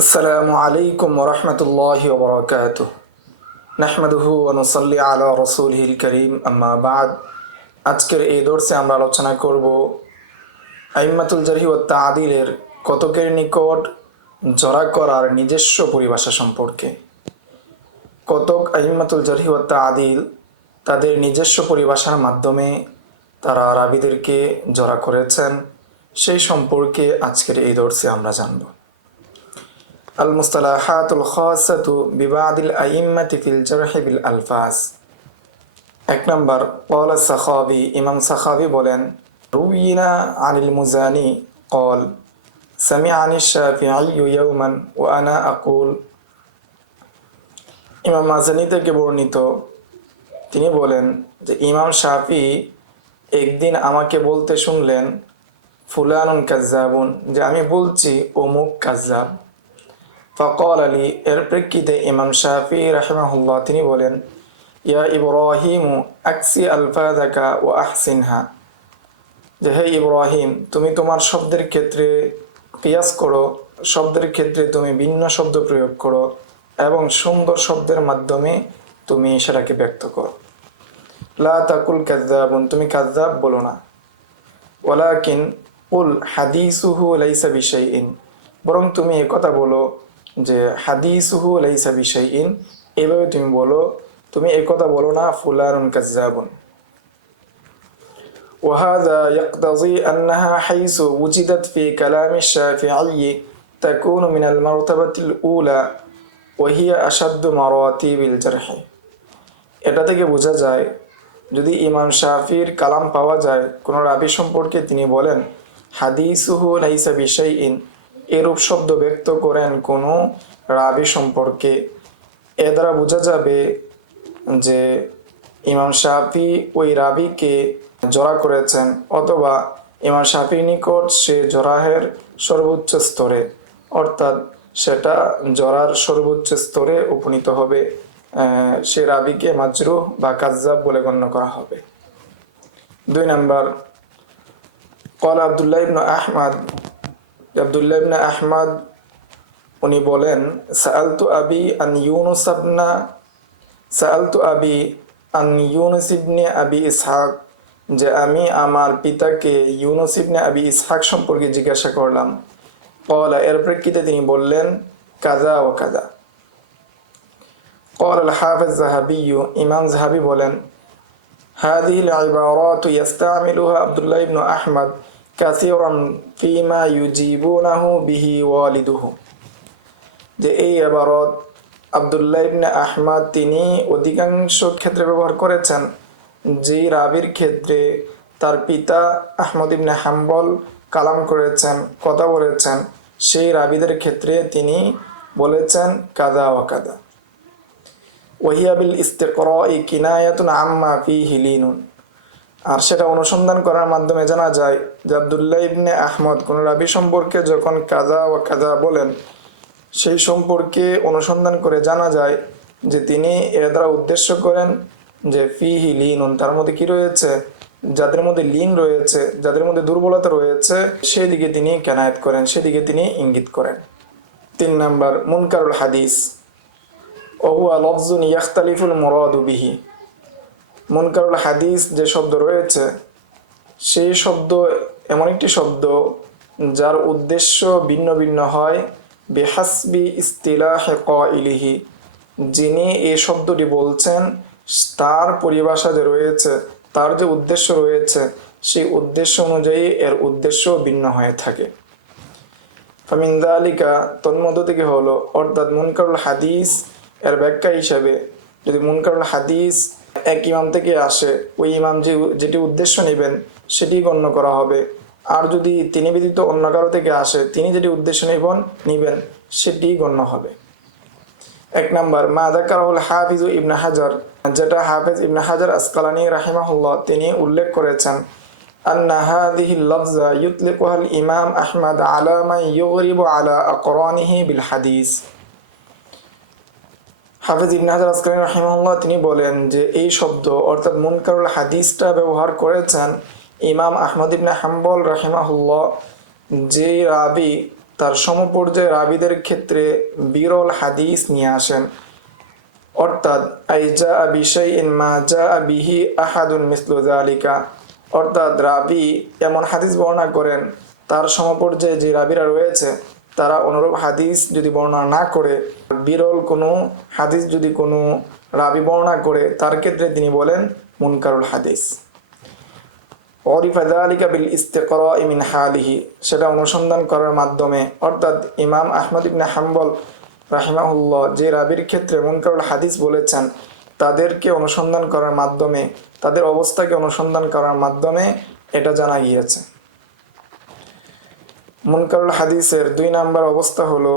আসসালামু আলাইকুম রহমতুল্লাহ বরকাত নাহমাদুহু অনুসল্লি আলা রসুলহিল করিম, আম্মা বাদ। আজকের এই দর্শে আমরা আলোচনা করব আইম্মাতুল জারি ও তাদিলের কতকের নিকট জরা করার নিজস্ব পরিভাষা সম্পর্কে। কতক আইম্মাতুল জারি ও তাদিল তাদের নিজস্ব পরিভাষার মাধ্যমে তারা রাবিদেরকে জরা করেছেন, সেই সম্পর্কে আজকের এই দর্শে আমরা জানব। المصطلحات الخاصة ببعض الأئمة في الجرح بالألفاظ এক নম্বর قال السخاوي ইমাম সাখাবি বলেন روينا عن المزاني قال سمعني الشافعي يوما وأنا أقول ইমাম মাজানি থেকে বর্ণিত তিনি বলেন যে ইমাম শাফি একদিন আমাকে বলতে শুনলেন ফুলানুন কাজ্জাবুন যে আমি বলছি অমুক কাজ্জাব ফকল আলী এর প্রেক্ষিতে ইমাম শাফি রাহমাহুল্লাহ তিনি বলেন, ইয়া ইব্রাহিমু, আকসি আলফাদাকা ও আহসিনহা। যে, হে ইব্রাহিম, তুমি তোমার শব্দের ক্ষেত্রে কিয়াস করো, শব্দের ক্ষেত্রে তুমি ভিন্ন শব্দ প্রয়োগ করো এবং সুন্দর শব্দের মাধ্যমে তুমি সেটাকে ব্যক্ত করো। লা তাকুল কাজ্জাবুন তুমি কাজ্জাব বলো না। ওলাকিন উল হাদিসুহু লাইসা বিশাইইন, বরং তুমি কথা বলো যে হাদিসুহু লাইসা বিশাইইন এভাবে তুমি বলো তুমি কথা বলো না ফুলারুন কাজ্জাবুন وهذا يقتضي أنها حيث وجدت في كلام الشافعي تكون من المرتبة الأولى وهي أشد مراتب الجرح এটা থেকে বোঝা যায় যদি ইমাম শাফির কালাম পাওয়া যায় কোনো রাবি সম্পর্কে তিনি বলেন হাদিসুহু লাইসা বিশাইইন এরূপ শব্দ ব্যক্ত করেন কোনো রাবি সম্পর্কে। এ দ্বারা বোঝা যাবে যে ইমাম শাফি ওই রাবিকে জরা করেছেন অথবা ইমাম শাফির নিকট সে জরাহের সর্বোচ্চ স্তরে, অর্থাৎ সেটা জরার সর্বোচ্চ স্তরে উপনীত হবে সে রাবিকে মাজরু বা কাজ্জাব বলে গণ্য করা হবে। দুই নাম্বার কল আবদুল্লাহ ইবনু আহমদ আবদুল্লাহ ইবনে আহমদ উনি বলেন সাআলতু আবি আন ইউনুস আবনা সাআলতু আবি আন ইউনুস ইবনে আবি ইসহাক যে আমি আমার পিতাকে ইউনুস ইবনে আবি ইসহাক সম্পর্কে জিজ্ঞাসা করলাম কলা এর প্রেক্ষিতে তিনি বললেন কাজা ও কাজা قال الحافظ الذهبي إمام ذهبي বলেন هذه العبارات يستعملها عبد الله بن أحمد কাসিরন ফিমা ইউজিবুনাহু বিহি ওয়ালিদুহু যে এই এবারত আবদুল্লাহ ইবনে আহমাদ তিনি অধিকাংশ ক্ষেত্রে ব্যবহার করেছেন, যে রাবির ক্ষেত্রে তার পিতা আহমদ ইবনে হাম্বল কালাম করেছেন, কথা বলেছেন, সেই রাবিদের ক্ষেত্রে তিনি বলেছেন, কাদা ও কাদা। ওহিয়াবিল ইস্তেকর ই কিনায়াতুন আম্মা ফি হিলিনুন আর সেটা অনুসন্ধান করার মাধ্যমে জানা যায় যে আবদুল্লাহ ইবনে আহমদ কোন রাবি সম্পর্কে যখন কাজা ও কাজা বলেন, সেই সম্পর্কে অনুসন্ধান করে জানা যায় যে তিনি এর দ্বারা উদ্দেশ্য করেন যে ফি ফিহি লিনুন, তার মধ্যে কি রয়েছে? যাদের মধ্যে লিন রয়েছে, যাদের মধ্যে দুর্বলতা রয়েছে, সেদিকে তিনি কেনায়ত করেন, সেদিকে তিনি ইঙ্গিত করেন। তিন নাম্বার, মুনকারুল হাদিস। ওহুয়া লফজুন ইয়াখতালিফুল মরাদু বিহি। মুনকারুল হাদিস যে শব্দ রয়েছে, সেই শব্দ এমন একটি শব্দ যার উদ্দেশ্য ভিন্ন ভিন্ন হয়। বেহাসবি ইস্তিলাহ ইলিহি যিনি এই শব্দটি বলছেন, তার পরিভাষা যে রয়েছে, তার যে উদ্দেশ্য রয়েছে, সেই উদ্দেশ্য অনুযায়ী এর উদ্দেশ্য ভিন্ন হয়ে থাকে। ফামিন্দা আলিকা তন্মধ্য থেকে হলো, অর্থাৎ মুনকারুল হাদিস এর ব্যাখ্যা হিসাবে যদি মুনকারুল হাদিস এক ইমাম থেকে আসে ওই ইমাম যে যেটি উদ্দেশ্য নেবেন সেটি গণ্য করা হবে আর যদি তিনি ব্যতীত অন্য কারো থেকে আসে তিনি যেটি উদ্দেশ্য নেবেন নিবেন সেটি গণ্য হবে এক নম্বর মা দাকারুল হাফিজ ইবনে হাজার যেটা হাফিজ ইবনে হাজার আসকালানি রাহিমাহুল্লাহ তিনি উল্লেখ করেছেন أن هذه اللفظة يطلقها الإمام أحمد على من يغرب على أقرانه بالحديث হাফিজ ইবনে হাজার রাহিমাহুল্লাহ তিনি বলেন যে এই শব্দ অর্থাৎ মুনকারুল হাদিসটা ব্যবহার করেছেন ইমাম আহমদ ইবনে হাম্বল রাহিমাহুল্লাহ। যে রাবি, তার সমপর্যায়ে রাবিদের ক্ষেত্রে বিরল হাদিস নিয়ে আসেন। অর্থাৎ, আই যা বিষয় ইন মা যা বিহি আহাদুন মিসলু জালিকা অর্থাৎ, রাবি এমন হাদিস বর্ণনা করেন, তার সমপর্যায়ে যে রাবিরা রয়েছে তারা অনুরূপ হাদিস যদি বর্ণনা না করে, বিরল কোনো হাদিস যদি কোনো রাবি বর্ণনা করে, তার ক্ষেত্রে তিনি বলেন মুনকারুল হাদিস। অরিফা দালিকা বিল ইস্তেকর ইমিন হালিহি, সেটা অনুসন্ধান করার মাধ্যমে, অর্থাৎ ইমাম আহমদ ইবনে হাম্বল রাহিমাহুল্লাহ যে রাবির ক্ষেত্রে মুনকারুল হাদিস বলেছেন, তাদেরকে অনুসন্ধান করার মাধ্যমে, তাদের অবস্থাকে অনুসন্ধান করার মাধ্যমে এটা জানা গিয়েছে। মুনকারুল হাদিসের দুই নাম্বার অবস্থা হলো,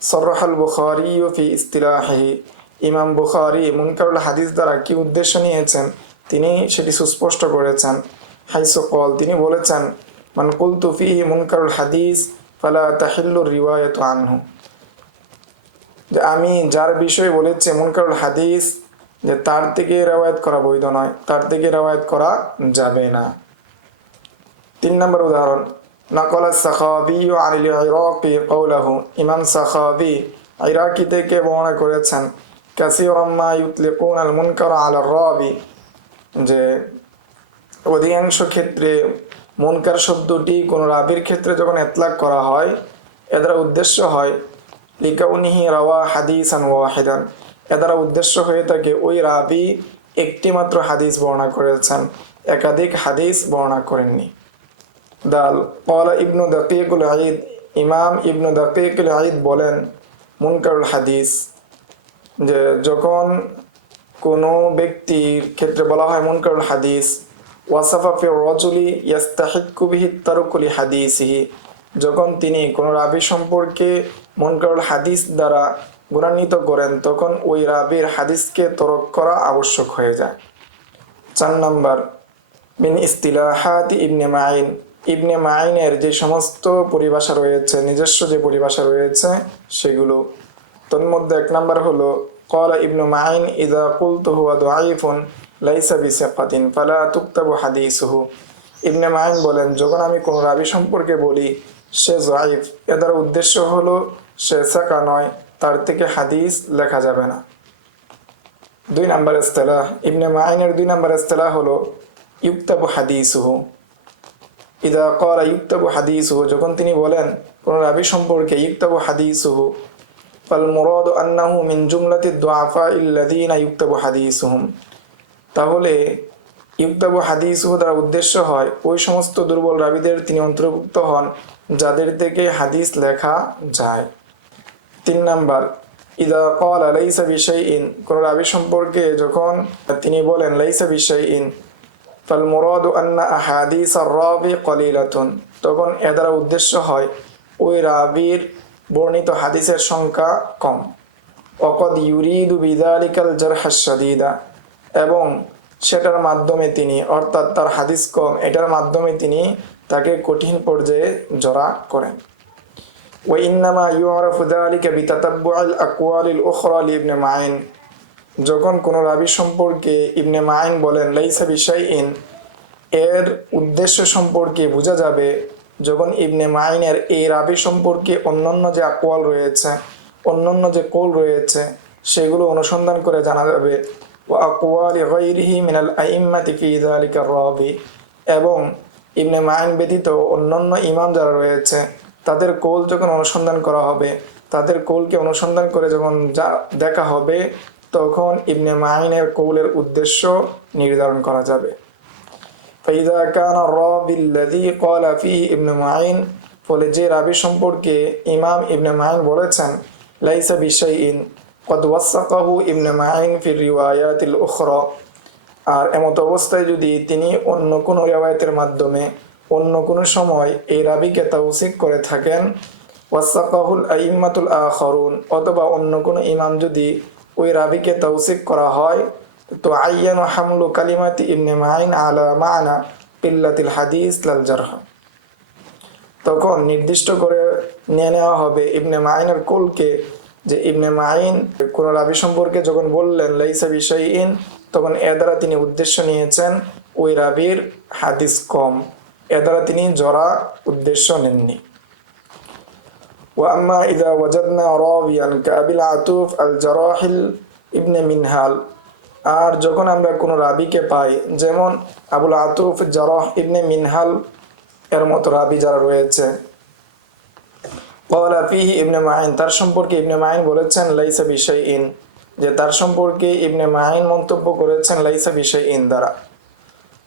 সরহাল বুখারি ফি ইস্তিলাহি ইমাম বুখারি মুনকারুল হাদিস দ্বারা কি উদ্দেশ্য নিয়েছেন? তিনি সেটি সুস্পষ্ট করেছেন। হাইসো কল তিনি বলেছেন, মান কুলতু মুনকারুল হাদিস, ফালা তাহিল্লুর রিওয়ায়ত আনহু। যে আমি যার বিষয়ে বলেছি মুনকারুল হাদিস, যে তার থেকে রেওয়ায়ত করা বৈধ নয়, তার থেকে রেওয়ায়ত করা যাবে না। তিন নম্বর উদাহরণ নকল সাখাবি ও আনিল ইরাকি কৌলাহু ইমাম সাখাবি ইরাকি থেকে বর্ণনা করেছেন কাসিরম্মা ইউতলিকুন আল মুনকার আল রবি যে অধিকাংশ ক্ষেত্রে মুনকার শব্দটি কোনো রাবির ক্ষেত্রে যখন এতলাক করা হয় এ দ্বারা উদ্দেশ্য হয়, লিকাউনিহি রাওয়া হাদিসান ওয়াহিদান এ দ্বারা উদ্দেশ্য হয়ে থাকে ওই রাবি একটি মাত্র হাদিস বর্ণনা করেছেন, একাধিক হাদিস বর্ণনা করেননি। দাল। কলা ইবনু দাকিকুল আইদ ইমাম ইবনু দাকিকুল আইদ বলেন, মুনকারুল হাদিস, যে যখন কোনো ব্যক্তির ক্ষেত্রে বলা হয় মুনকারুল হাদিস, ওয়াসাফা ফি রজুলি ইয়াস্তাহিক্কু বিহি তারকুলি হাদিসিহি। যখন তিনি কোনো রাবি সম্পর্কে মুনকারুল হাদিস দ্বারা গুণান্বিত করেন, তখন ওই রাবির হাদিসকে তরক করা আবশ্যক হয়ে যায়। চার নম্বর, মিন ইস্তিলাহাত ইবনে মাইন ইবনে মাইনের যে সমস্ত পরিভাষা রয়েছে, নিজস্ব যে পরিভাষা রয়েছে, সেগুলো। তোর মধ্যে এক নম্বর হলো, কল ইবনু মাইন, ইদা কুলতু হুয়া দোয়াইফুন লাইসা বিসাফাতিন ফালা তুক্তাবু হাদিসুহু। ইবনে মাইন বলেন, যখন আমি কোনো রাবি সম্পর্কে বলি, সে জোয়াইফ এদার উদ্দেশ্য হলো, সে সাকা নয়, তার থেকে হাদিস লেখা যাবে না। দুই নম্বর ইস্তেলাহ ইবনে মাইনের দুই নম্বর ইস্তেলাহ হলো, ইউক্তাবু হাদিসুহু। ইদা করা ইউক্তাবু হাদিসুহু, যখন তিনি বলেন, কোন রাবি সম্পর্কে ইউক্তাবু হাদিসুহু, ফাল মুরাদ আন্নাহু মিন জুমলাতি দুআফা ইল্লাযীনা ইউক্তাবু হাদিসুহুম। তাহলে ইউক্তাবু হাদিসুহু দ্বারা উদ্দেশ্য হয়, ওই সমস্ত দুর্বল রাবিদের তিনি অন্তর্ভুক্ত হন, যাদের থেকে হাদিস লেখা যায়। তিন নাম্বার, ইদা কল লাইসা বিষয় ইন কোন রাবি সম্পর্কে যখন তিনি বলেন, লাইসা বিষয় ইন ফাল মুরাদু আন্না আহাদিস আর রাবি কলিলাতুন তখন এ দ্বারা উদ্দেশ্য হয় ওই রাবির বর্ণিত হাদিসের সংখ্যা কম অকদ ইউরিদু বিদালিকাল জারহাসাদিদা এবং সেটার মাধ্যমে তিনি অর্থাৎ তার হাদিস কম এটার মাধ্যমে তিনি তাকে কঠিন পর্যায়ে জড়া করেন وإنما يعرف ذلك بتتبع الأقوال الأخرى لابن معين যখন কোনো রাবি সম্পর্কে ইবনে মাইন বলেন, লাইসা বিশাইইন এর উদ্দেশ্য সম্পর্কে বোঝা যাবে যখন ইবনে মাইনের এই রাবি সম্পর্কে অন্যান্য যে আকোয়াল রয়েছে, অন্যান্য যে কোল রয়েছে, সেগুলো অনুসন্ধান করে জানা যাবে ও আকওয়াল গাইরিহি মিনাল আইম্মাতি ফি যালিকা রাবি এবং ইবনে মাইন ব্যতীত অন্যান্য ইমাম যারা রয়েছে, তাদের কোল যখন অনুসন্ধান করা হবে, তাদের কোলকে অনুসন্ধান করে যখন যা দেখা হবে তখন ইবনে মাইনের কৌলের উদ্দেশ্য নির্ধারণ করা যাবে। মাইন, ফলে যে রাবি সম্পর্কে ইমাম ইবনে মাইন বলেছেন, লাইসা বিশাইন কদ ইবনে মাইন ফির রিওয়ায়াতিল উখরা আর এমত অবস্থায় যদি তিনি অন্য কোনো রেওয়ায়তের মাধ্যমে অন্য কোনো সময় এই রাবিকে তৌসিক করে থাকেন, ওয়াসাকাহুল আইম্মাতুল আখরুন অথবা অন্য কোনো ইমাম যদি ওই রাবিকে তৌসিক করা হয়। তো আইয়ান হামলু কালিমাতি ইবনে মাইন আলা পিল্লাতিল হাদিস লাল জারহ। তখন নির্দিষ্ট করে নিয়ে নেওয়া হবে ইবনে মাইনের কুলকে যে ইবনে মাইন কোন রাবি সম্পর্কে যখন বললেন, লাইসা বিষয় ইন তখন এ দ্বারা তিনি উদ্দেশ্য নিয়েছেন ওই রাবির হাদিস কম। এ দ্বারা তিনি জরা উদ্দেশ্য নেননি। وأما إذا وجدنا راويا كأبي العطوف الجراحل ابن মিনহাল আর যখন আমরা কোনো রাবিকে পাই যেমন আবুল আতুফ জারহ ইবনে মিনহাল এর মতো রাবি যারা রয়েছে কলা ফিহি ইবনে মাইন তার সম্পর্কে ইবনে মাইন বলেছেন লাইসা বিষয় ইন যে তার সম্পর্কে ইবনে মাইন মন্তব্য করেছেন লাইসা বিষয় ইন দ্বারা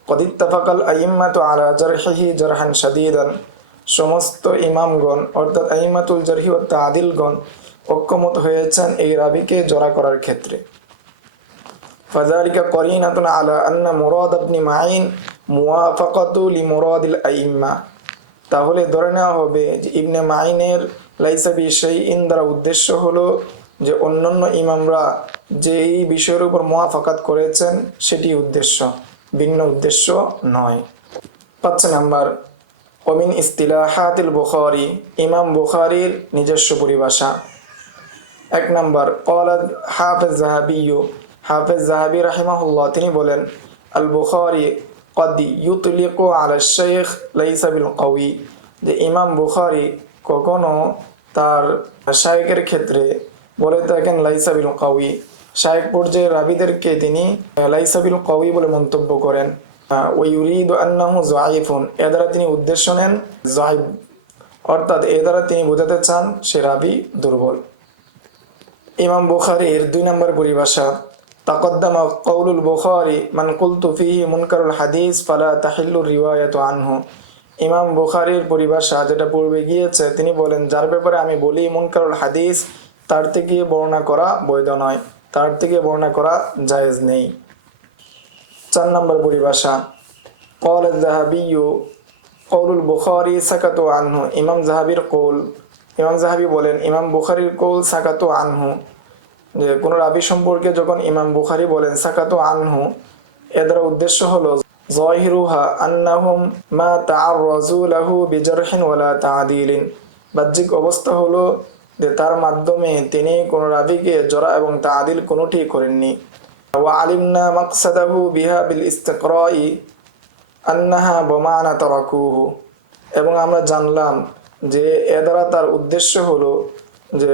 قد اتفق الأئمة على جرحه جرحا شديدا সমস্ত ইমামগণ, অর্থাৎ আইমাতুল জারহি ও তাদিলগণ ঐক্যমত হয়েছেন এই রাবিকে জড়া করার ক্ষেত্রে। ফাজালিকা করিনাতুন আলা আন্না মুরাদ আপনি মাইন মুওয়াফাকাতু লি মুরাদিল আইম্মা। তাহলে ধরে নেওয়া হবে যে ইবনে মাইনের লাইসাবি সেই ইন দ্বারা উদ্দেশ্য হলো যে অন্যান্য ইমামরা যে এই বিষয়ের উপর মোয়াফাকাত করেছেন, সেটি উদ্দেশ্য, ভিন্ন উদ্দেশ্য নয়। পাঁচ নাম্বার অমিন ইস্তিলাহাতিল বুখারি ইমাম বুখারির নিজস্ব পরিভাষা এক নম্বর কলাদ হাফেজ জাহাবিউ হাফেজ জাহাবি রাহিমাহুল্লাহ তিনি বলেন আল বুখারি কদি ইউতলিকো আল শেখ লাইসাবিল কউই যে ইমাম বুখারি কখনো তার শায়েকের ক্ষেত্রে বলে থাকেন লাইসাবিল কউই শায়েক পর্যায়ে রাবিদেরকে তিনি লাইসাবিল কউই বলে মন্তব্য করেন। ওইউরিদ জাইফুন এ দ্বারা তিনি উদ্দেশ্য নেন জাইব অর্থাৎ এ দ্বারা তিনি বোঝাতে চান সে রাবি দুর্বল। ইমাম বুখারির দুই নম্বর পরিভাষা কৌলুল বুখারি কুলতুফি হাদিস, ফালা আনহু। ইমাম পরিভাষা যেটা পূর্বে গিয়েছে, তিনি বলেন, যার ব্যাপারে আমি বলি, মুনকারুল হাদিস, তার থেকে বর্ণনা করা বৈধ নয়। তার থেকে বর্ণনা করা জায়েজ নেই। চার নম্বর পরিভাষা। কল জাহাবিউ কৌলুল বুখারি সাকাতো আনহু। ইমাম জাহাবির কৌল ইমাম জাহাবি বলেন, ইমাম বুখারির কৌল সাকাতো আনহু। যে কোনো রাবি সম্পর্কে যখন ইমাম বুখারি বলেন সাকাতো আনহু, এ দ্বারা উদ্দেশ্য হলো, জহিরুহা আন্নাহুম মা তাআররাজু লাহু বিজারহিন ওয়ালা তাআদিলিন বাহ্যিক অবস্থা হলো যে তার মাধ্যমে তিনি কোনো রাবিকে জরা এবং তাআদিল কোনোটি করেননি। মাকসাদাহু বিহা বিল ইস্তিকরাই আন্নাহা বমানা তারাকুহু এবং আমরা জানলাম যে এ দ্বারা তার উদ্দেশ্য হলো যে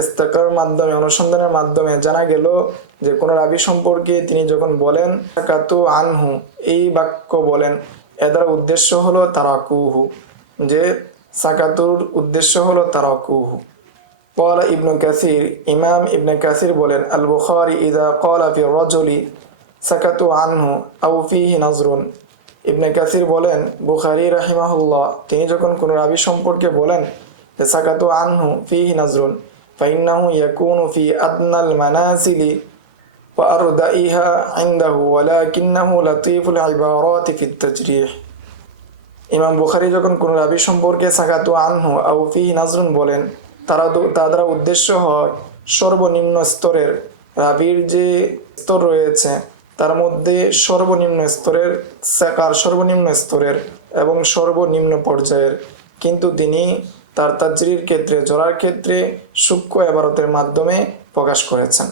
ইস্তেকার মাধ্যমে, অনুসন্ধানের মাধ্যমে জানা গেল যে কোন রাবি সম্পর্কে তিনি যখন বলেন কাতু আনহু, এই বাক্য বলেন, এ দ্বারা উদ্দেশ্য হলো তারাকুহু, যে সাকাতুর উদ্দেশ্য হলো তারাকুহু। قال ابن كثير ইমাম ইবনে কাসির বলেন আল বুখারি ইদা قال في الرجل সাকাতু আনহু আও ফিহি নজরুন ইবনে কাসির বলেন বুখারি রাহিমাহুল্লাহ তিনি যখন কোনো রাবি সম্পর্কে বলেন যে সাকাতু আনহু ফিহি নজরুন ফাইন্নাহু ইয়াকুনু ফি আদনাল মানাসিলি وأردئها عنده ولكنه لطيف العبارات في التجريح ইমাম বুখারি যখন কোনো রাবি সম্পর্কে সাকাতু আনহু আউ ফি নাজরুন বলেন তারা তা দ্বারা উদ্দেশ্য হয় সর্বনিম্ন স্তরের রাবির যে স্তর রয়েছে, তার মধ্যে সর্বনিম্ন স্তরের সাকার সর্বনিম্ন স্তরের এবং সর্বনিম্ন পর্যায়ের। কিন্তু তিনি তার তাজরির ক্ষেত্রে, জোড়ার ক্ষেত্রে সূক্ষ্ম এবারতের মাধ্যমে প্রকাশ করেছেন।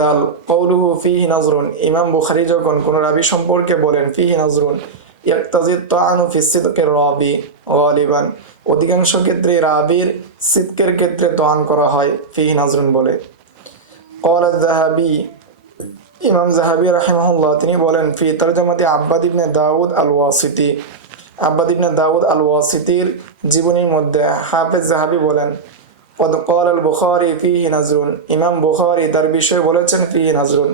দাল কৌলুহু ফিহি নজরুন। ইমাম বুখারি যখন কোনো রাবি সম্পর্কে বলেন, ফিহি নজরুন, ইয়াক্তাজিদ তাআনু ফি সিদকের রাবি অধিকাংশ ক্ষেত্রে রাবির সিদকের ক্ষেত্রে তোয়ান করা হয় ফি নাজরুন বলে। কল জাহাবি ইমাম জাহাবি রাহিমাহুল্লাহ, তিনি বলেন, ফি তরজমাতি আব্বাদ ইবনে দাউদ আল ওয়াসিতি আব্বাদ ইবনে দাউদ আল ওয়াসিতির জীবনীর মধ্যে হাফেজ জাহাবি বলেন কদ কল আল বুখারি ফি নাজরুন। ইমাম বুখারি তার বিষয়ে বলেছেন ফি নাজরুন,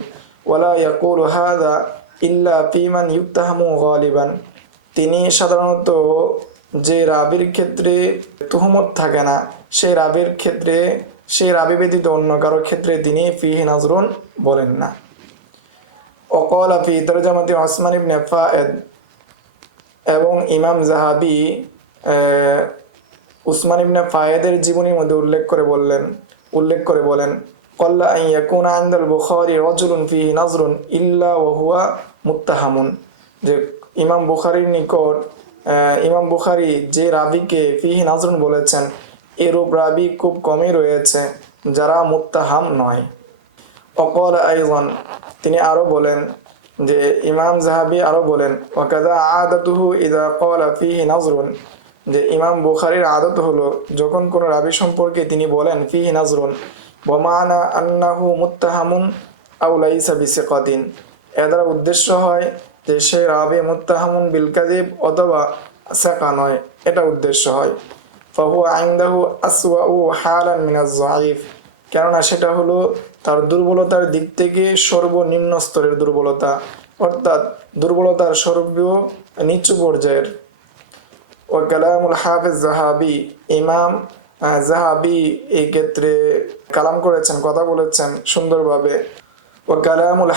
ওয়ালা ইয়াকুল হাদা ইল্লা ফিমান ইউক্তাহামু গালিবান। তিনি সাধারণত যে রাবির ক্ষেত্রে তুহমত থাকে না সেই রাবির ক্ষেত্রে সেই রাবি ব্যতীত অন্য কারও ক্ষেত্রে তিনি ফিহ নাজরুন বলেন না। অকল আফি তরজামাতি ওসমান ইবনে ফায়েদ এবং ইমাম জাহাবি উসমান ইবনে ফায়েদের জীবনীর মধ্যে উল্লেখ করে বললেন, উল্লেখ করে বলেন, কল্লা ইয়াকুন আন্দাল বুখারি নাজরুন ইল্লা ওহুয়া মুত্তাহামুন। যে ইমাম বুখারির নিকট ইমাম বুখারি যে রাবিকে ফিহি নাজরুন বলেছেন, এরূপ রাবি খুব কমই রয়েছে, যারা মুত্তাহাম নয়। অকল আইজন, তিনি আরও বলেন যে, ইমাম জাহাবি আরও বলেন, ওয়াকাদা আদাতুহু ইদা ক্বালা ফিহি নাজরুন। যে, ইমাম বুখারির আদত হলো, যখন কোনো রাবি সম্পর্কে তিনি বলেন ফিহি নাজরুন বমানা আন্নাহু মুত্তাহামুন আউলাইসা বিসিকাদিন এ দ্বারা উদ্দেশ্য হয় যে সে রাবি মুত্তাহামুন বিল অথবা সাকা নয়, এটা উদ্দেশ্য হয়। ফাহু আইন্দাহু আসওয়াউ হালান মিনাজ জাইফ কেননা সেটা হলো তার দুর্বলতার দিক থেকে সর্বনিম্ন স্তরের দুর্বলতা, অর্থাৎ দুর্বলতার সর্ব নিচু পর্যায়ের। ও কালামুল হাফিজ জাহাবি ইমাম জাহাবি এই ক্ষেত্রে কালাম করেছেন, কথা বলেছেন সুন্দরভাবে।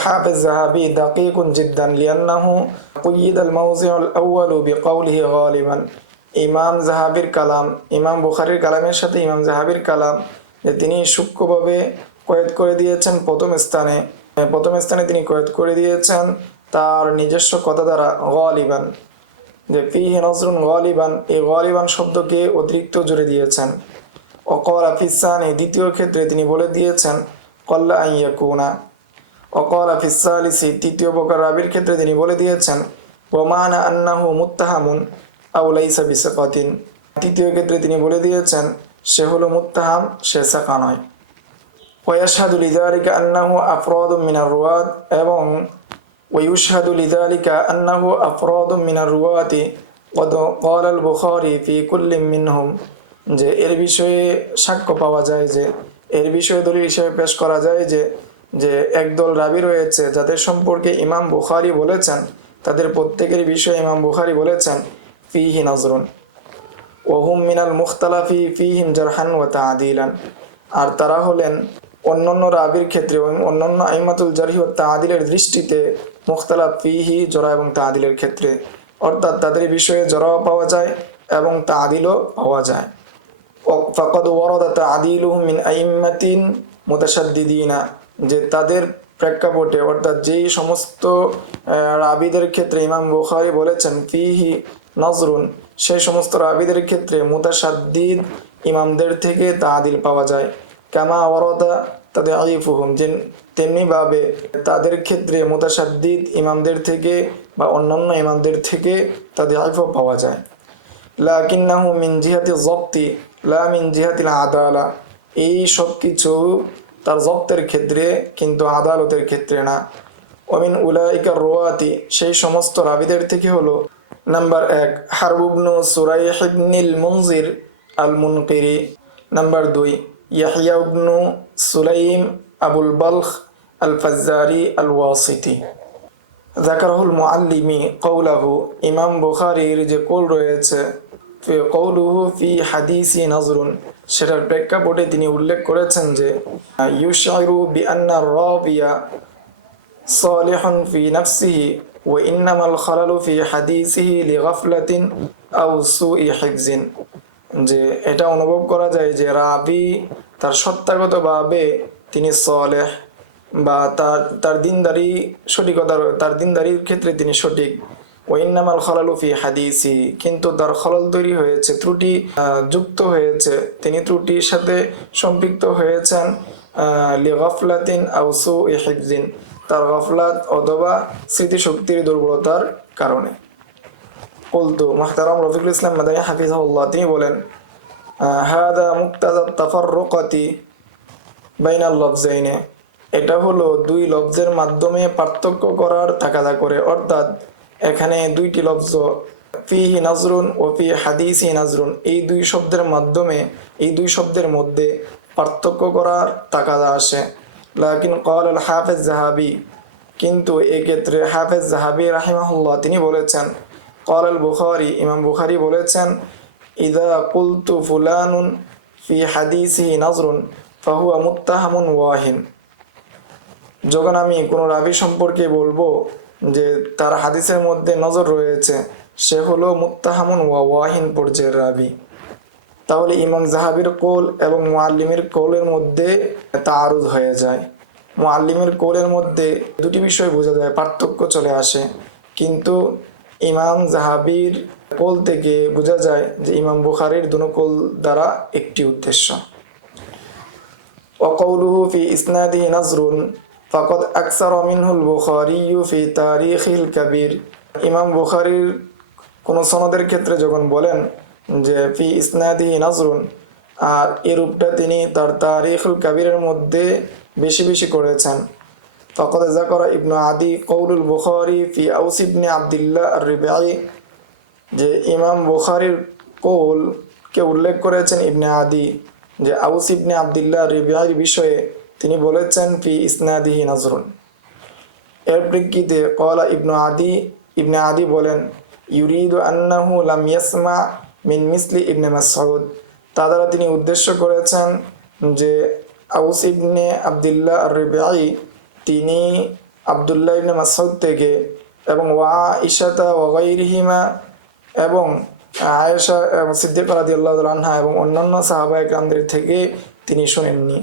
হাফিজ জাহাবি দাকিকুন জিদ্দান লিয়ান্নাহু কুইয়িদ আল মাউজিউল আউয়ালু বিকাউলিহি গালিবান। ইমাম জাহাবির কালাম, ইমাম বুখারীর কালামের সাথে ইমাম জাহাবির কালাম যে তিনি সূক্ষ্মভাবে কয়েদ করে দিয়েছেন প্রথম স্থানে। প্রথম স্থানে তিনি কয়েদ করে দিয়েছেন তার নিজস্ব কথা দ্বারা গালিবান। যে ফিহি নজরুন গালিবান, এই গালিবান শব্দকে অতিরিক্ত জুড়ে দিয়েছেন। অকল এই দ্বিতীয় ক্ষেত্রে তিনি বলে দিয়েছেন কল্লা আইয়াকুনা অকল আফিসালিসি, তৃতীয় প্রকার রাবির ক্ষেত্রে তিনি বলে দিয়েছেন, ওমানা আন্নাহু মুত্তাহামুন আউলাইসা বিসাকাতিন। তৃতীয় ক্ষেত্রে তিনি বলে দিয়েছেন, সে হলো মুত্তাহাম, সে সাকা নয়। ওয়াসাদুল ইদালিকা আন্নাহু আফরদ মিনার রুয়াদ এবং ওয়ুসাদুল ইদালিকা আন্নাহু আফরদ মিনার রুয়াতি কদ কল আল বুখারি ফি কুল্লিম মিনহুম। যে এর বিষয়ে সাক্ষ্য পাওয়া যায় যে, এর বিষয়ে দলিল হিসেবে পেশ করা যায় যে যে একদল রাবি রয়েছে, যাদের সম্পর্কে ইমাম বুখারি বলেছেন, তাদের প্রত্যেকের বিষয়ে ইমাম বুখারি বলেছেন, ফিহি নজরুন। ওহুম মিনাল মুখতালাফি ফিহিম জারহান ওয়া তাদিলান। আর তারা হলেন অন্যান্য রাবির ক্ষেত্রে অন্যান্য আইমাতুল জারহি ও তাদিলের দৃষ্টিতে মুখতালাফ ফিহি, জরা এবং তাদিলের ক্ষেত্রে। অর্থাৎ তাদের বিষয়ে জরাও পাওয়া যায় এবং তাদিলও পাওয়া যায়। ফাকদ ওয়ারদা তাদিলুহু মিন আইম্মাতিন মুতাশাদ্দিদিনা। যে তাদের প্রেক্ষাপটে, অর্থাৎ যেই সমস্ত রাবিদের ক্ষেত্রে ইমাম বুখারী বলেছেন, ফিহি নজরুন, সেই সমস্ত রাবিদের ক্ষেত্রে মুতাশাদ্দিদ ইমামদের থেকে তাদিল পাওয়া যায়। কামা ওয়ারদা তাদের আইফুহুম যে তেমনিভাবে তাদের ক্ষেত্রে মুতাশাদ্দিদ ইমামদের থেকে বা অন্যান্য ইমামদের থেকে তাদের আইফও পাওয়া যায়। লাকিন্নাহু মিন জিহাতি জব্তি, লা মিন জিহাতিল আদালা, এই সব কিছু তার জব্তের ক্ষেত্রে, কিন্তু আদালতের ক্ষেত্রে না। অমিন উলাইকার রোয়াতি, সেই সমস্ত রাবিদের থেকে হলো নাম্বার এক হারবুবনু সুরাইহ ইবনিল মুনজির আল মুনকিরি নাম্বার দুই ইয়াহিয়াউবনু সুলাইম আবুল বালখ আল ফাজ্জারি আল ওয়াসিতি জাকারহুল মুআল্লিমি কৌলাহু ইমাম বুখারির যে কোল রয়েছে ফি হাদিসি নজরুন। সেটার প্রেক্ষাপটে তিনি উল্লেখ করেছেন যে বি আন্না রাবিয়া ফি নাফসিহি ওয়া ইন্নামাল ফি হাদিসিহি সুই হিফজিন যে এটা অনুভব করা যায় যে রাবি তার সত্তাগতভাবে তিনি সলেহ বা তার তার দিনদারি সঠিকতার তার দিনদারির ক্ষেত্রে তিনি সঠিক। ওয়াইন্নামাল খলালু ফি হাদিসি, কিন্তু তার খলল তৈরি হয়েছে, ত্রুটি যুক্ত হয়েছে। তিনি ত্রুটির সাথে সম্পৃক্ত হয়েছেন লি গফলাতিন আউসু ইহিফজিন তার গফলাত অথবা স্মৃতিশক্তির দুর্বলতার কারণে। বলতো মাহতারাম রফিকুল ইসলাম মাদানী হাফিজাহুল্লাহ, তিনি বলেন হাদা মুক্তাদা তাফাররুকাতি বাইনাল লফজাইনে। এটা হলো দুই লফজের মাধ্যমে পার্থক্য করার তাকাদা করে। অর্থাৎ এখানে দুইটি লফজ, ফিহি নাজরুন ও ফি হাদিসি নাজরুন। এই দুই শব্দের মাধ্যমে, এই দুই শব্দের মধ্যে পার্থক্য করার তাকাদা আসে। লাকিন কল আল হাফেজ জাহাবি, কিন্তু এক্ষেত্রে হাফেজ জাহাবি রাহিমাহুল্লাহ তিনি বলেছেন কল আল বুখারি, ইমাম বুখারি বলেছেন, ইদা কুলতু ফুলানুন ফি হাদিসি নাজরুন, ফাহুয়া মুত্তাহামুন ওয়াহিন। যখন আমি কোনো রাবি সম্পর্কে বলব যে তার হাদিসের মধ্যে নজর রয়েছে, সে হলো মুত্তাহামুন ওয়া ওয়াহিন পর্যায়ের রাবি। তাহলে ইমাম জাহাবির কোল এবং মোয়াল্লিমের কোলের মধ্যে তা আরুদ হয়ে যায়। মোয়াল্লিমের কোলের মধ্যে দুটি বিষয় বোঝা যায়, পার্থক্য চলে আসে। কিন্তু ইমাম জাহাবির কোল থেকে বোঝা যায় যে ইমাম বুখারির কোল দ্বারা একটি উদ্দেশ্য। অকৌলুহু ফি ইসনাদি নাজরুন ফকত আকসার অমিনহুল বুখারি ইউফি তারিখিল কাবির। ইমাম বুখারির কোনো সনদের ক্ষেত্রে যখন বলেন যে, ফি ইসনাদি নাজরুন আর এ রূপটা তিনি তার তারিখুল কাবিরের মধ্যে বেশি বেশি করেছেন। ফকত জাকর ইবনু আদি কৌলুল বুখারি ফি আউসিবনে আবদুল্লাহ আর রিবাই যে ইমাম বুখারির কৌলকে উল্লেখ করেছেন ইবনে আদি, যে আউস ইবনে আবদুল্লাহ রিবাই বিষয়ে তিনি বলেছেন, ফি ইসনাদিহি নজরুন। এর প্রেক্ষিতে কলা ইবনু আদি, ইবনে আদি বলেন, ইউরিদ আন্নাহু লাম ইয়াসমা মিন মিসলি ইবনে মাসউদ। তা দ্বারা তিনি উদ্দেশ্য করেছেন যে, আউস ইবনে আবদুল্লাহ আর রিবাই তিনি আবদুল্লাহ ইবনে মাসউদ থেকে এবং ওয়া ইশাতা ওয়াগাইরিহিমা এবং আয়েশা এবং সিদ্দিক রাদিয়াল্লাহু তাআলা আনহা এবং অন্যান্য সাহাবা একরামদের থেকে তিনি শুনেননি।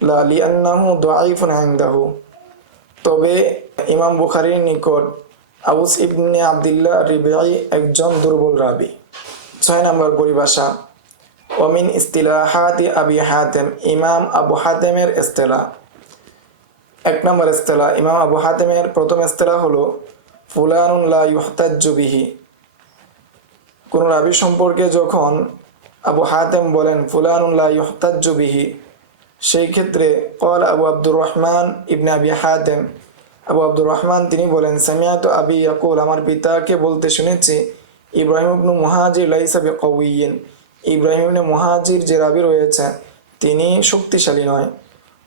লা লিআন্নাহু দাঈফুন ইনদাহু তবে ইমাম বুখারির নিকট আবুস ইবনে আবদুল্লাহ রিবাই একজন দুর্বল রাবি। ছয় নম্বর পরিভাষা অমিন ইস্তিলাহাতি আবি হাতেম ইমাম আবু হাতেমের ইস্তেলা। এক নম্বর ইস্তেলা, ইমাম আবু হাতেমের প্রথম ইস্তেলা হলো, ফুলানুন লা ইউহতাজ্জু বিহি কোনো রাবি সম্পর্কে যখন আবু হাতেম বলেন, ফুলানুন লা ইউহতাজ্জু বিহি সেই ক্ষেত্রে কল আবু আব্দুর রহমান ইবনে আবি হাতেম। আবু আব্দুর রহমান তিনি বলেন, সামিয়াত আবি ইয়াকুল, আমার পিতাকে বলতে শুনেছি, ইব্রাহিম ইবনু মুহাজির লাইসা বিকউইয়িন ইব্রাহিম ইবনে মুহাজির যে রাবি রয়েছে, তিনি শক্তিশালী নয়।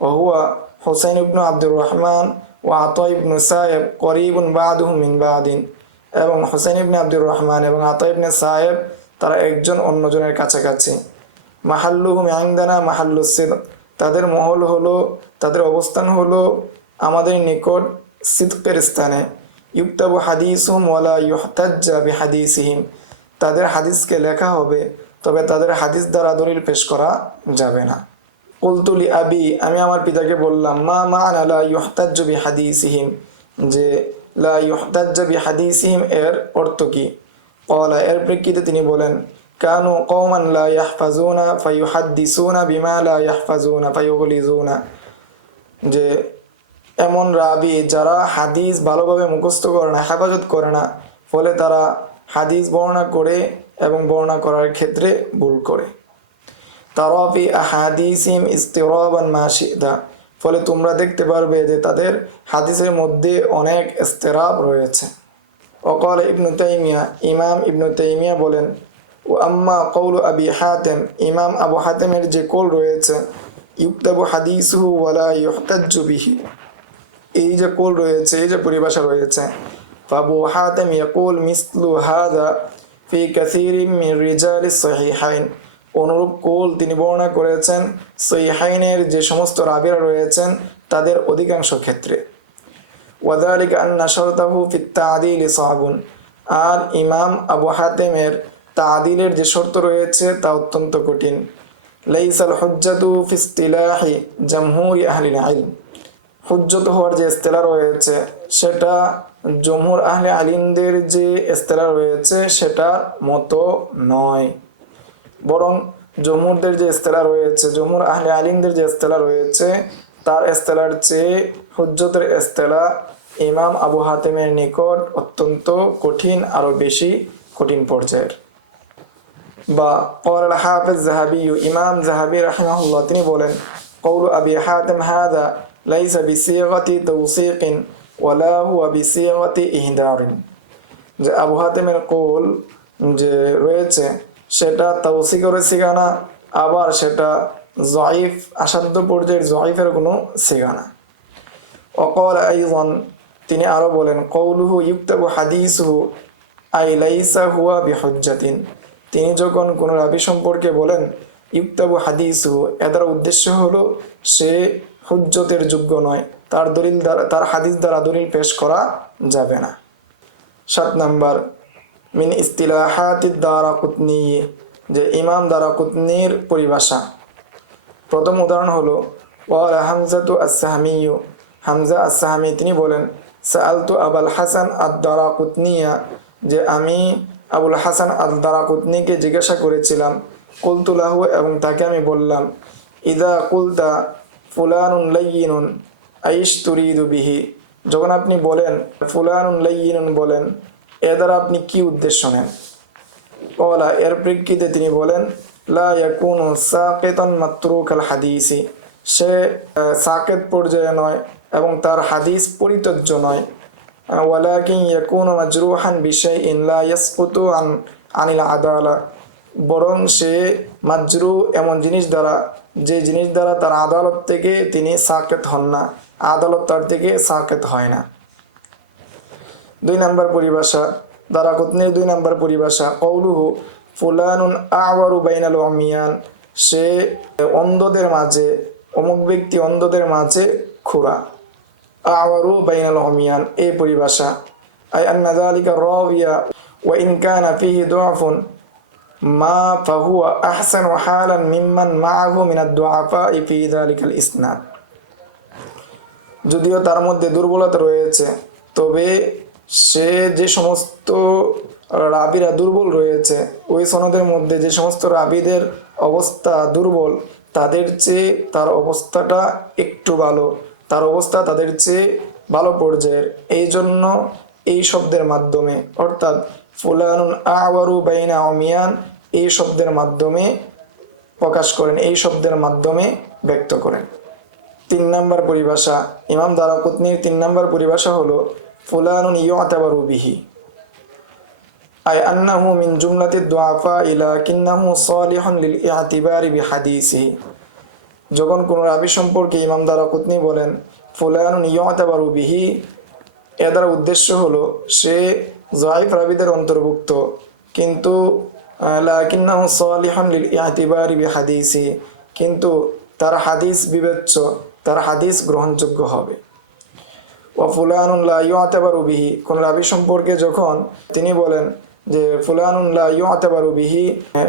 ওহুয়া হোসেন ইবনু আব্দুর রহমান ও আত ইবনু সাহেব করিবুন বাদুহু মিন বাদিন। এবং হোসেন ইবনে আব্দুর রহমান এবং আত ইবনে সাহেব তারা একজন অন্যজনের কাছাকাছি। মাহাল্লুহুম আইন্দানা মাহাল্লু সিদ্ক। তাদের মহল হলো, তাদের অবস্থান হলো আমাদের নিকট সিদ্কের স্থানে। ইউক্তাবু হাদিসুম ওয়ালা ইউহতাজ্জা বি হাদিসিহিম তাদের হাদিসকে লেখা হবে, তবে তাদের হাদিস দ্বারা দলিল পেশ করা যাবে না। কুলতুলি আবি, আমি আমার পিতাকে বললাম, মা মা লা ইউহতাজ্জু বি হাদিসিহিম যে, লা ইউহতাজ্জা বি হাদিসিহিম এর অর্থ কি? কলা এর প্রেক্ষিতে তিনি বলেন কানু কৌমান লা ইয়াহফাজুনা ফায়ুহাদ্দিসুনা বিমা লা ইয়াহফাজুনা ফায়ুগলিজুনা যে এমন রাবি যারা হাদিস ভালোভাবে মুখস্থ করে না, হেফাজত করে না, ফলে তারা হাদিস বর্ণনা করে এবং বর্ণনা করার ক্ষেত্রে ভুল করে। তারাফি হাদিসিম ইস্তিরাবান মাসিদা ফলে তোমরা দেখতে পারবে যে তাদের হাদিসের মধ্যে অনেক ইস্তেরাব রয়েছে। অকল ইবনু তাইমিয়া, ইমাম ইবনু তাইমিয়া বলেন ও আম্মা কৌল আবি হাতেম। ইমাম আবু হাতেমের যে কোল রয়েছে, ইউক্তাবু হাদিসুহু ওয়ালা ইহতাজ্জু বিহি। এই যে কোল রয়েছে, এই যে পরিভাষা রয়েছে, ফাবু হাতেম ইয়াকুল মিসলু হাদা ফি কাসিরিম মিন রিজালি সহিহাইন। অনুরূপ কোল তিনি বর্ণনা করেছেন, সহিহাইনের যে সমস্ত রাবিরা রয়েছেন, তাদের অধিকাংশ ক্ষেত্রে। ওয়াদালিক আন্না শরতাহু ফি তাদিল সাহাবুন আর ইমাম আবু হাতেমের তাদিলের যে শর্ত রয়েছে তা অত্যন্ত কঠিন। লাইসাল হুজ্জাতু ফি ইস্তিলাহি জামহুরি আহলিল ইলম। হুজ্জত হওয়ার যে ইস্তেলা রয়েছে, সেটা জমহুর আহলে আলিমদের যে ইস্তেলা রয়েছে, সেটা মতো নয়। বরং জমহুরদের যে ইস্তেলা রয়েছে, জমহুর আহলে আলিমদের যে ইস্তেলা রয়েছে, তার ইস্তেলার চেয়ে হুজ্জতের ইস্তেলা ইমাম আবু হাতেমের নিকট অত্যন্ত কঠিন আরও বেশি কঠিন পর্যায়ের। বা পরের হাফেজ জাহাবি ইমাম জাহাবি রাহিমাহুল্লাহ, তিনি বলেন কৌল আবি হাতেম হাদা লাইসা বিসিগতি তৌসিকিন ওয়ালা হুয়া বিসিগতি ইহদারিন। যে আবু হাতেমের কোল যে রয়েছে, সেটা তৌসি করে সিগানা আবার সেটা জয়ীফ আসাধ্য পর্যায়ের জয়ীফের কোনো সিগানা অকল আইজন, তিনি আরও বলেন কৌলুহু ইউক্তাবু হাদিসহু, আই লাইসা হুয়া বিহজ্জাতিন। তিনি যখন কোনো রাবি সম্পর্কে বলেন, ইউক্তাবু হাদিসুহু এদের উদ্দেশ্য হলো সে হুজ্জতের যোগ্য নয়। তার দলিল দ্বারা, তার হাদিস দ্বারা দলিল পেশ করা যাবে না। সাত নাম্বার, মিন ইস্তিলাহাতি দ্বারা কুতনি, যে ইমাম দ্বারা কুতনির পরিভাষা। প্রথম উদাহরণ হলো, ওয়াল হামজাতু আসাহামিউ হামজা আসাহামি তিনি বলেন, সাআলতু আবাল হাসান আদ দ্বারা কুতনিয়া, যে আমি আবুল হাসান আদ দ্বারা কুতনিকে জিজ্ঞাসা করেছিলাম কুলতুলাহু এবং তাকে আমি বললাম, ইদা কুলতা ফুলানুন লাইয়িনুন, আইশ তুরিদু বিহি? যখন আপনি বলেন, ফুলানুন লাইয়িনুন বলেন, এ দ্বারা আপনি কি উদ্দেশ্য নেন? ওলা এর প্রেক্ষিতে তিনি বলেন, লা সাকিতান মাতরুকাল হাদিসি। সে সাকেত পর্যায়ে নয় এবং তার হাদিস পরিত্যাজ্য নয়। ওয়ালাকিন ইয়াকুনু মাজরুহান বিশাইইন লা ইয়াসকুতু আন আনিল আদালা বরং সে মাজরু এমন জিনিস দ্বারা, যে জিনিস দ্বারা তার আদালত থেকে তিনি সাকেত হন না, আদালত তার থেকে সাকেত হয় না। দুই নম্বর পরিভাষা, দ্বারা কুতনির দুই নম্বর পরিভাষা? কৌলুহু ফুলানুন আওয়ারু বাইনাল অমিয়ান সে অন্ধদের মাঝে, অমুক ব্যক্তি অন্ধদের মাঝে খুরা আওয়ারু বাইনাল হমিয়ান এই পরিভাষা। আই আন্না যালিকা রাবিয়া ওয়া ইন কানা ফিহি দুআফুন। মা ফাহুয়া আহসানু হালান মিম্মান মাআহু মিনাদ দুআফা ফি যালিকাল ইসনাদ। যদিও তার মধ্যে দুর্বলতা রয়েছে, তবে সে যে সমস্ত রাবিরা দুর্বল রয়েছে, ওই সনদের মধ্যে যে সমস্ত রাবিদের অবস্থা দুর্বল, তাদের চেয়ে তার অবস্থাটা একটু ভালো। তার অবস্থা তাদের চেয়ে ভালো পর্যায়ের। এই জন্য এই শব্দের মাধ্যমে, অর্থাৎ ফুলানুন আওয়ারু বাইনা অমিয়ান এই শব্দের মাধ্যমে প্রকাশ করেন, এই শব্দের মাধ্যমে ব্যক্ত করেন। তিন নম্বর পরিভাষা, ইমাম দারাকুতনির তিন নম্বর পরিভাষা হলো, ফুলানুন ইয়তাবারু বিহি। আই আন্নাহু মিন জুমলাতি দোয়াফা ইলা কিন্নাহু সালিহুন লিল ইআতিবারি বিহাদিসিহি। যখন কোনো রাবি সম্পর্কে ইমাম দারাকুতনি বলেন, ফুলানুন ইয়তাবারু বিহি এ দ্বারা উদ্দেশ্য হলো, সে জয়ফ রাবিদের অন্তর্ভুক্ত। কিন্তু লিল বিহাদিসিহি কিন্তু তার হাদিস বিবেচ্য, তার হাদিস গ্রহণযোগ্য হবে। ও ফুলানুল্লাহ ইউআতেবারু বিহি কোন রাবি সম্পর্কে যখন তিনি বলেন যে ফুলানুল্লাহ ইউআতেবারু বিহি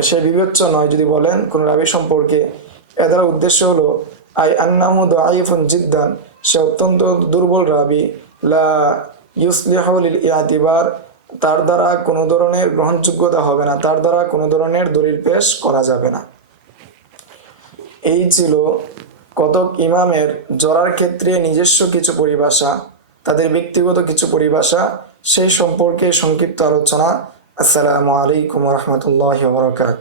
সে বিবেচ্য নয় যদি বলেন, কোন রাবি সম্পর্কে এ দ্বারা উদ্দেশ্য হলো, আই আন্নাহু দাইফুন জিদ্দান, সে অত্যন্ত দুর্বল রাবি। লা ইউসলিহুল ইয়াতিবার তার দ্বারা কোনো ধরনের গ্রহণযোগ্যতা হবে না, তার দ্বারা কোনো ধরনের দলিল পেশ করা যাবে না। এই ছিল কতক ইমামের জরার ক্ষেত্রে নিজস্ব কিছু পরিভাষা, তাদের ব্যক্তিগত কিছু পরিভাষা, সেই সম্পর্কে সংক্ষিপ্ত আলোচনা। আসসালামু আলাইকুম রহমতুল্লাহ বরকাত